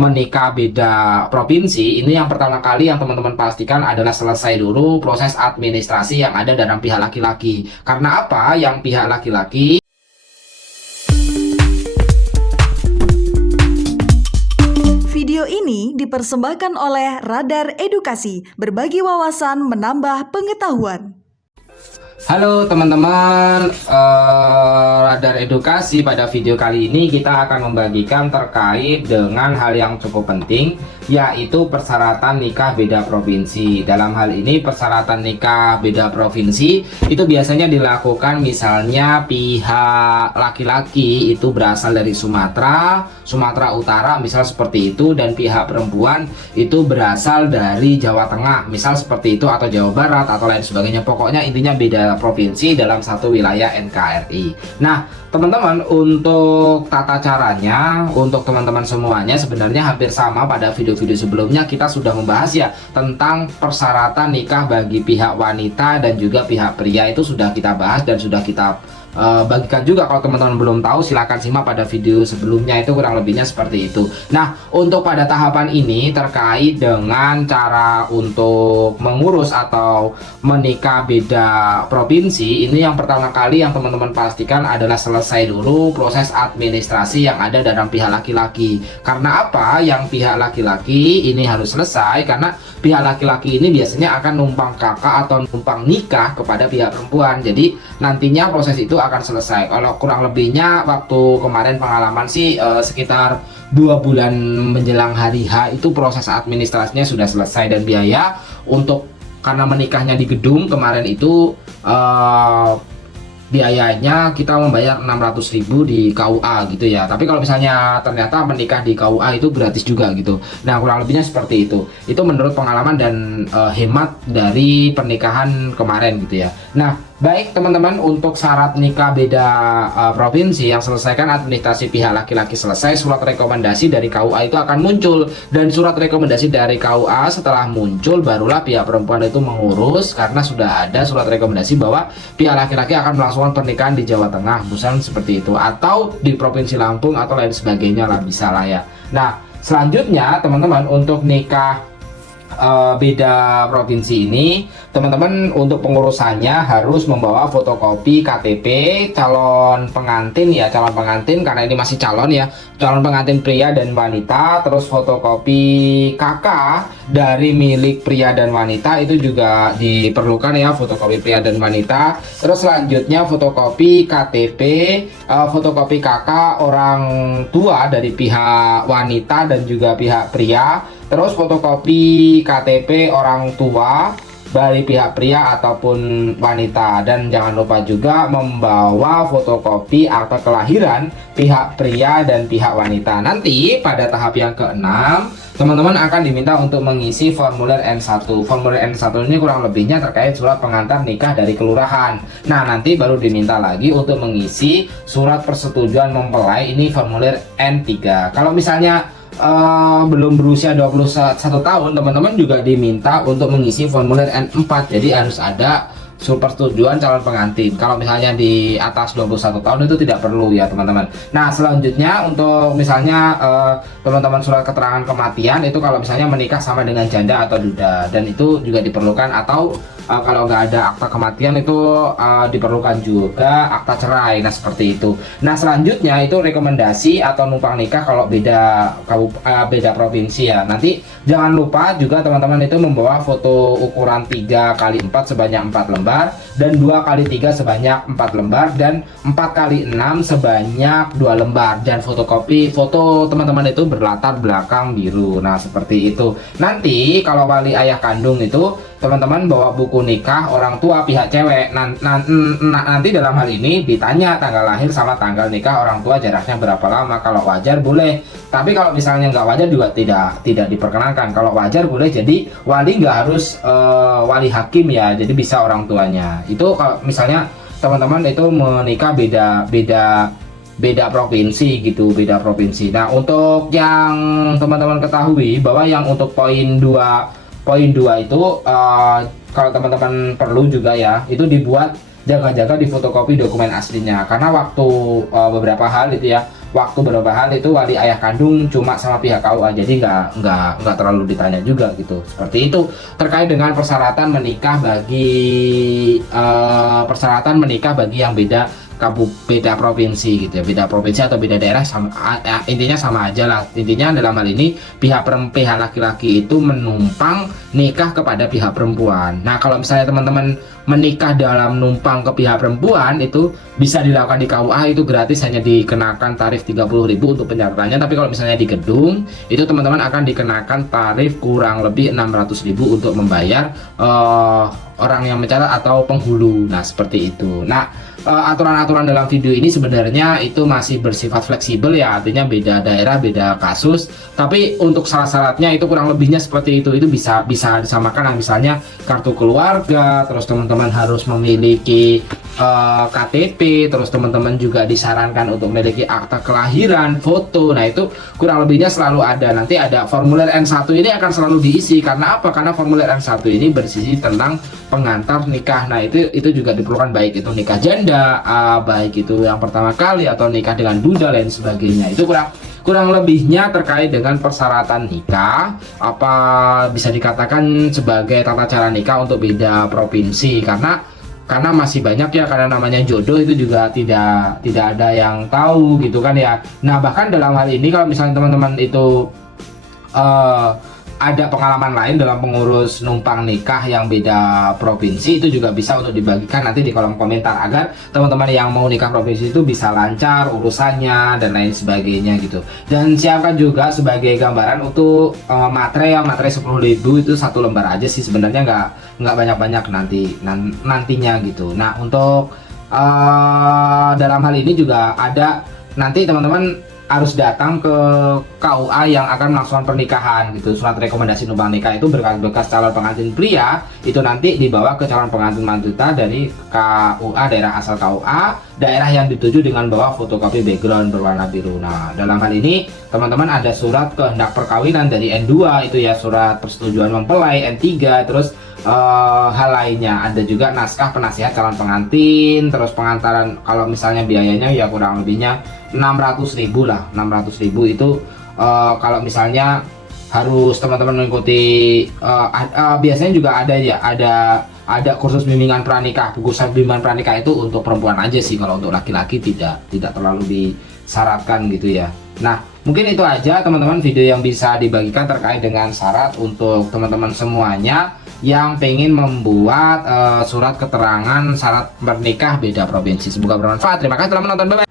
menikah beda provinsi, ini yang pertama kali yang teman-teman pastikan adalah selesai dulu proses administrasi yang ada dalam pihak laki-laki. Karena apa? Yang pihak laki-laki. Video ini dipersembahkan oleh Radar Edukasi, berbagi wawasan menambah pengetahuan. Halo teman-teman, Radar Edukasi. Pada video kali ini kita akan membagikan terkait dengan hal yang cukup penting, yaitu persyaratan nikah beda provinsi. Dalam hal ini persyaratan nikah beda provinsi itu biasanya dilakukan misalnya pihak laki-laki itu berasal dari Sumatera Utara misal seperti itu, dan pihak perempuan itu berasal dari Jawa Tengah misal seperti itu, atau Jawa Barat atau lain sebagainya. Pokoknya intinya beda provinsi dalam satu wilayah NKRI. Nah teman-teman, untuk tata caranya untuk teman-teman semuanya sebenarnya hampir sama. Pada video-video sebelumnya kita sudah membahas ya tentang persyaratan nikah bagi pihak wanita dan juga pihak pria, itu sudah kita bahas dan sudah kita bagikan juga. Kalau teman-teman belum tahu silahkan simak pada video sebelumnya, itu kurang lebihnya seperti itu. Nah untuk pada tahapan ini terkait dengan cara untuk mengurus atau menikah beda provinsi, ini yang pertama kali yang teman-teman pastikan adalah selesai dulu proses administrasi yang ada dalam pihak laki-laki. Karena apa? Yang pihak laki-laki ini harus selesai karena pihak laki-laki ini biasanya akan numpang kakak atau numpang nikah kepada pihak perempuan. Jadi nantinya proses itu akan selesai. Kalau kurang lebihnya waktu kemarin pengalaman sih sekitar 2 bulan menjelang hari H itu proses administrasinya sudah selesai, dan biaya untuk karena menikahnya di gedung kemarin itu biayanya kita membayar 600.000 di KUA gitu ya. Tapi kalau misalnya ternyata menikah di KUA itu gratis juga gitu. Nah kurang lebihnya seperti itu. Itu menurut pengalaman dan hemat dari pernikahan kemarin gitu ya. Nah baik teman-teman, untuk syarat nikah beda provinsi yang selesaikan administrasi pihak laki-laki selesai, surat rekomendasi dari KUA itu akan muncul, dan surat rekomendasi dari KUA setelah muncul barulah pihak perempuan itu mengurus, karena sudah ada surat rekomendasi bahwa pihak laki-laki akan melangsungkan pernikahan di Jawa Tengah misalnya seperti itu, atau di Provinsi Lampung atau lain sebagainya lah, bisa lah ya. Nah selanjutnya teman-teman, untuk nikah beda provinsi ini teman-teman untuk pengurusannya harus membawa fotokopi KTP calon pengantin ya, calon pengantin karena ini masih calon ya, calon pengantin pria dan wanita. Terus fotokopi KK dari milik pria dan wanita itu juga diperlukan ya, fotokopi pria dan wanita. Terus selanjutnya fotokopi KTP, fotokopi KK orang tua dari pihak wanita dan juga pihak pria. Terus fotokopi KTP orang tua dari pihak pria ataupun wanita, dan jangan lupa juga membawa fotokopi akta kelahiran pihak pria dan pihak wanita. Nanti pada tahap yang keenam teman-teman akan diminta untuk mengisi formulir N1. Formulir N1 ini kurang lebihnya terkait surat pengantar nikah dari kelurahan. Nah nanti baru diminta lagi untuk mengisi surat persetujuan mempelai, ini formulir N3. Kalau misalnya belum berusia 21 tahun, teman-teman juga diminta untuk mengisi formulir N4. Jadi harus ada surat persetujuan calon pengantin. Kalau misalnya di atas 21 tahun itu tidak perlu ya teman-teman. Nah selanjutnya untuk misalnya teman-teman surat keterangan kematian itu kalau misalnya menikah sama dengan janda atau duda, dan itu juga diperlukan. Atau kalau nggak ada akta kematian itu diperlukan juga akta cerai. Nah seperti itu. Nah selanjutnya itu rekomendasi atau numpang nikah kalau beda beda provinsi ya. Nanti jangan lupa juga teman-teman itu membawa foto ukuran 3x4 sebanyak 4 lembar, dan 2x3 sebanyak 4 lembar, dan 4x6 sebanyak 2 lembar, dan fotokopi foto teman-teman itu berlatar belakang biru. Nah seperti itu. Nanti kalau wali ayah kandung itu teman-teman bawa buku nikah orang tua pihak cewek. Nanti dalam hal ini ditanya tanggal lahir sama tanggal nikah orang tua jaraknya berapa lama. Kalau wajar boleh, tapi kalau misalnya nggak wajar juga tidak diperkenankan. Kalau wajar boleh, jadi wali nggak harus wali hakim ya, jadi bisa orang tuanya. Itu kalau misalnya teman-teman itu menikah beda provinsi gitu, beda provinsi. Nah untuk yang teman-teman ketahui bahwa yang untuk poin 2 itu kalau teman-teman perlu juga ya, itu dibuat jaga-jaga di fotokopi dokumen aslinya, karena waktu beberapa hal itu wali ayah kandung cuma sama pihak KUA, jadi nggak terlalu ditanya juga gitu. Seperti itu terkait dengan persyaratan menikah bagi yang beda provinsi gitu ya, beda provinsi atau beda daerah sama, intinya sama aja lah. Intinya dalam hal ini pihak laki-laki itu menumpang nikah kepada pihak perempuan. Nah kalau misalnya teman-teman menikah dalam numpang ke pihak perempuan, itu bisa dilakukan di KUA, itu gratis, hanya dikenakan tarif 30.000 untuk pencatatannya. Tapi kalau misalnya di gedung, itu teman-teman akan dikenakan tarif kurang lebih 600.000 untuk membayar orang yang mencatat atau penghulu. Nah seperti itu. Nah aturan-aturan dalam video ini sebenarnya itu masih bersifat fleksibel ya, artinya beda daerah beda kasus, tapi untuk syarat-syaratnya itu kurang lebihnya seperti itu bisa disamakan. Nah, misalnya kartu keluarga, terus teman-teman harus memiliki KTP, terus teman-teman juga disarankan untuk memiliki akta kelahiran, foto. Nah itu kurang lebihnya selalu ada. Nanti ada formulir N1 ini akan selalu diisi. Karena apa? Karena formulir N1 ini bersisi tentang pengantar nikah. Nah itu juga diperlukan, baik itu nikah janda, baik itu yang pertama kali atau nikah dengan duda dan sebagainya. Itu kurang lebihnya terkait dengan persyaratan nikah, apa bisa dikatakan sebagai tata cara nikah untuk beda provinsi, karena masih banyak ya, karena namanya jodoh itu juga tidak ada yang tahu gitu kan ya. Nah bahkan dalam hal ini kalau misalnya teman-teman itu ada pengalaman lain dalam pengurus numpang nikah yang beda provinsi, itu juga bisa untuk dibagikan nanti di kolom komentar, agar teman-teman yang mau nikah provinsi itu bisa lancar urusannya dan lain sebagainya gitu. Dan siapkan juga sebagai gambaran untuk materai 10.000 itu satu lembar aja sih sebenarnya, nggak banyak-banyak nantinya gitu. Nah untuk dalam hal ini juga ada, nanti teman-teman harus datang ke KUA yang akan melaksanakan pernikahan gitu. Surat rekomendasi numpang nikah itu berkas calon pengantin pria itu nanti dibawa ke calon pengantin wanita dari KUA daerah asal KUA, daerah yang dituju dengan bawa fotokopi background berwarna biru. Nah dalam hal ini teman-teman ada surat kehendak perkawinan dari N2 itu ya, surat persetujuan mempelai N3, terus hal lainnya. Ada juga naskah penasihat calon pengantin, terus pengantaran, kalau misalnya biayanya ya kurang lebihnya 600.000 lah. 600.000 itu kalau misalnya harus teman-teman mengikuti biasanya juga ada ya, ada kursus bimbingan pranikah. Kursus bimbingan pranikah itu untuk perempuan aja sih, kalau untuk laki-laki tidak terlalu disyaratkan gitu ya. Nah mungkin itu aja teman-teman video yang bisa dibagikan terkait dengan syarat untuk teman-teman semuanya yang pengen membuat surat keterangan syarat bernikah beda provinsi. Semoga bermanfaat. Terima kasih telah menonton. Bye bye.